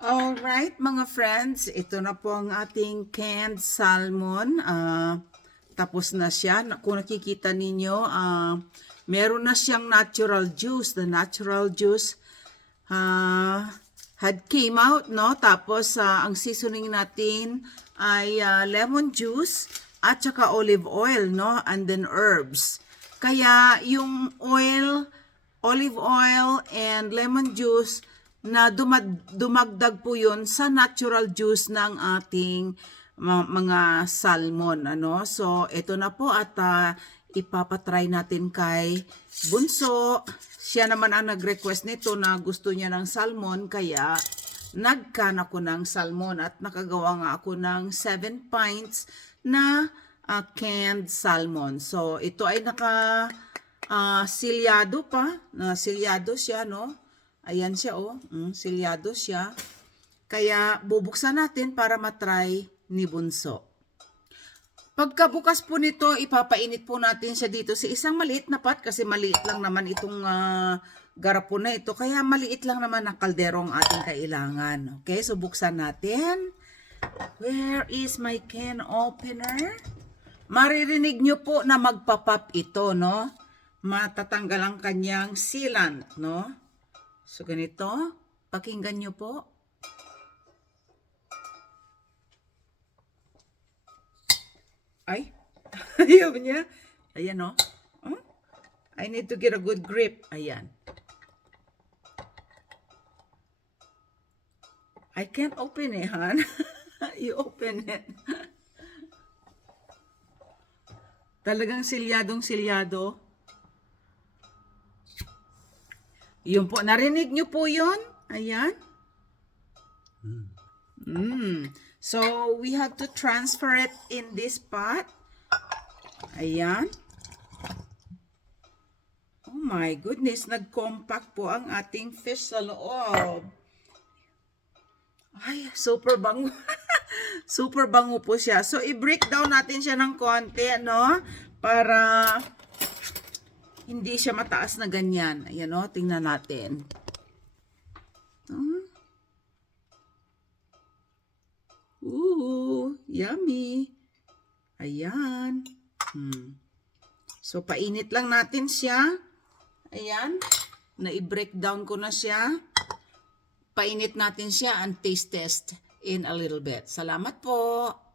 Alright mga friends, ito na po ang ating canned salmon. Tapos na siya. Kung nakikita ninyo, meron na siyang natural juice. The natural juice had came out, no? Tapos ang seasoning natin ay lemon juice at saka olive oil, no? And then herbs. Kaya yung olive oil and lemon juice na dumagdag po yun sa natural juice ng ating mga salmon. Ano? So, ito na po at ipapatry natin kay Bunso. Siya naman ang nag-request nito na gusto niya ng salmon, kaya nag-can ako ng salmon at nakagawa nga ako ng 7 pints na canned salmon. So, ito ay silyado pa. Silyado siya, no? Ayan siya, oh. Silyado siya. Kaya, bubuksan natin para matry ni Bunso. Pagkabukas po nito, ipapainit po natin siya dito sa isang maliit na pot kasi maliit lang naman itong garapon na ito. Kaya maliit lang naman ang kaldero ang ating kailangan. Okay, so buksan natin. Where is my can opener? Maririnig nyo po na magpapop ito, no? Matatanggal ang kanyang sealant, no? So, ganito. Pakinggan nyo po. Ay, ayaw niya. Ayan, no? I need to get a good grip. Ayan. I can't open it, hon. You open it. Talagang silyadong silyado. Yun po, narinig nyo po yun? Ayan. So, we have to transfer it in this pot. Ayan. Oh my goodness, nag-compact po ang ating fish sa loob. Ay, super bango. Super bango po siya. So, i-break down natin siya ng konti, no? Para hindi siya mataas na ganyan. Ayan, no? Tingnan natin. Ooh, yummy. Ayan. So, painit lang natin siya. Ayan. Na-i-break down ko na siya. Painit natin siya and taste test in a little bit. Salamat po.